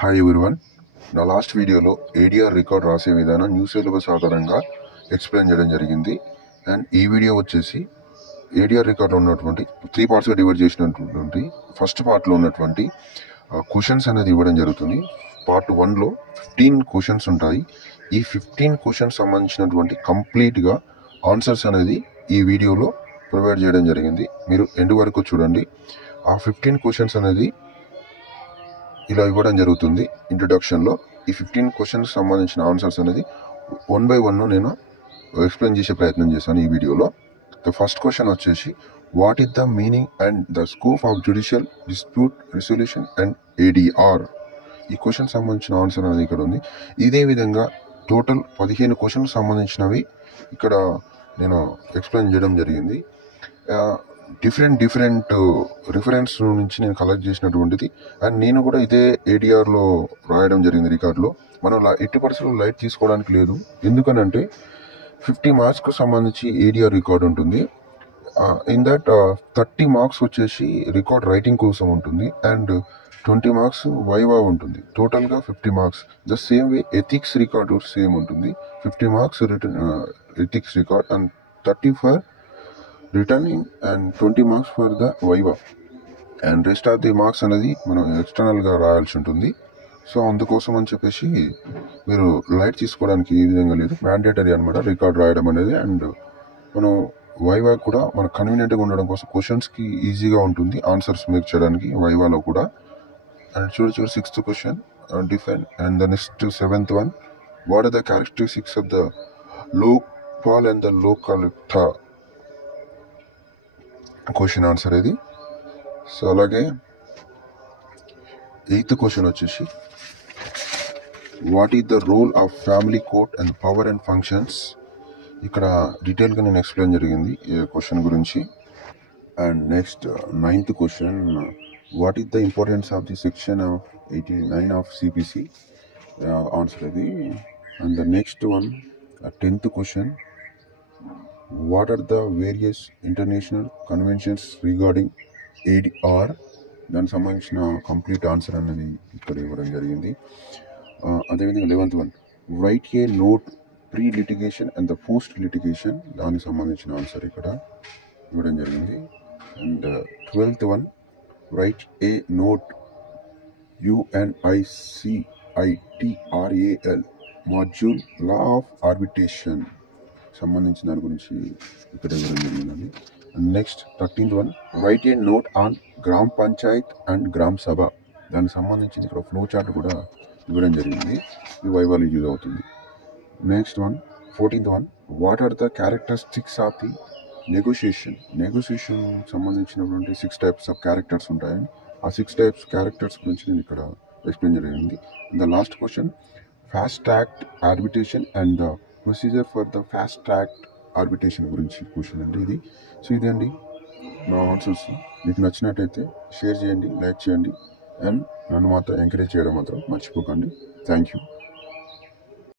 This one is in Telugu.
Hi everyone. నా లాస్ట్ వీడియోలో ఏడిఆర్ రికార్డ్ రాసే విధానం న్యూ సిలబస్ ఆధారంగా ఎక్స్ప్లెయిన్ చేయడం జరిగింది. అండ్ ఈ వీడియో వచ్చేసి ఏడిఆర్ రికార్డ్లో ఉన్నటువంటి 3 పార్ట్స్గా డివైడ్ చేసినటువంటి ఫస్ట్ పార్ట్లో ఉన్నటువంటి క్వశ్చన్స్ అనేది ఇవ్వడం జరుగుతుంది. పార్ట్ 1లో 15 క్వశ్చన్స్ ఉంటాయి. ఈ 15 క్వశ్చన్స్ సంబంధించినటువంటి కంప్లీట్గా ఆన్సర్స్ అనేది ఈ వీడియోలో ప్రొవైడ్ చేయడం జరిగింది. మీరు ఎండ్ వరకు చూడండి. ఆ 15 క్వశ్చన్స్ అనేది ఇలా ఇవ్వడం జరుగుతుంది. ఇంట్రొడక్షన్లో ఈ 15 క్వశ్చన్స్ సంబంధించిన ఆన్సర్స్ అనేది 1 by 1 నేను ఎక్స్ప్లెయిన్ చేసే ప్రయత్నం చేశాను ఈ వీడియోలో. ద ఫస్ట్ క్వశ్చన్ వచ్చేసి what is the meaning and the scope of judicial dispute resolution and ADR. ఈ క్వశ్చన్ సంబంధించిన ఆన్సర్ అనేది ఇక్కడ ఉంది. ఇదే విధంగా టోటల్ 15 క్వశ్చన్స్ సంబంధించినవి ఇక్కడ నేను ఎక్స్ప్లెయిన్ చేయడం జరిగింది. డిఫరెంట్ రిఫరెన్స్ నుంచి నేను కలెక్ట్ చేసినటువంటిది. అండ్ నేను కూడా ఇదే ఏడిఆర్లో రాయడం జరిగింది రికార్డులో. మనం ఎట్టి పరిస్థితుల్లో లైట్ తీసుకోవడానికి లేదు. ఎందుకనంటే 50 మార్క్స్కు సంబంధించి ఏడిఆర్ రికార్డ్ ఉంటుంది. ఇన్ దట్ 30 మార్క్స్ వచ్చేసి రికార్డ్ రైటింగ్ కోసం ఉంటుంది అండ్ 20 మార్క్స్ వైవా ఉంటుంది. టోటల్గా 50 marks. The same way ethics record same ఉంటుంది. 50 marks return ethics record and 30 for returning and 20 marks for the viva. And rest of the marks అనేది మనం ఎక్స్టర్నల్గా రాయాల్సి ఉంటుంది. సో అందుకోసం అని చెప్పేసి మీరు లైట్ తీసుకోవడానికి ఈ విధంగా లేదు, మ్యాండేటరీ అనమాట రికార్డ్ రాయడం అనేది. అండ్ మనం వైవా కూడా మనకు కన్వీనియంట్గా ఉండడం కోసం క్వశ్చన్స్కి ఈజీగా ఉంటుంది ఆన్సర్స్ మేక్ చేయడానికి వైవాలో కూడా. అండ్ చూడు 6th question define. And the next 7th one what are the characteristics of the Lokpal and the Lokayukta question answer ఇది. సో అలాగే 8th క్వశ్చన్ వచ్చేసి what is the role of family court and power and functions. ఇక్కడ డీటెయిల్గా నేను ఎక్స్ప్లెయిన్ జరిగింది ఈ క్వశ్చన్ గురించి. And next 9th question what is the importance of the section of 89 of CPC answer ఇది. And the next one 10th question what are the various international conventions regarding ADR. దానికి సంబంధించిన కంప్లీట్ ఆన్సర్ అనేది ఇక్కడ ఇవ్వడం జరిగింది. అదేవిధంగా 11th one right a note pre litigation and the post litigation. దానికి సంబంధించిన ఆన్సర్ ఇక్కడ ఇవ్వడం జరిగింది. And 12th one right a note UNICITRAL module law of arbitration సంబంధించిన దాని గురించి ఇక్కడ ఇవ్వడం జరిగిందండి. Next 13th one right a note on gram Panchayat and gram సభ. దానికి సంబంధించి ఇక్కడ ఫ్లో చార్ట్ కూడా ఇవ్వడం జరిగింది. ఈ వైవాలు యూజ్ అవుతుంది. Next one 14th one what are the characteristics of the negotiation. Negotiation సంబంధించినటువంటి 6 types ఆఫ్ క్యారెక్టర్స్ ఉంటాయని ఆ 6 types క్యారెక్టర్స్ గురించి నేను ఇక్కడ ఎక్స్ప్లెయిన్ జరిగింది. The last question fast track arbitration and the procedure for the fast track arbitration గురించి క్వశ్చన్ అండి ఇది. సో ఇదండి నా ఆన్సర్స్. మీకు నచ్చినట్టయితే షేర్ చేయండి, లైక్ చేయండి అండ్ నన్ను మాత్రం ఎంకరేజ్ చేయడం మాత్రం మర్చిపోకండి. Thank you.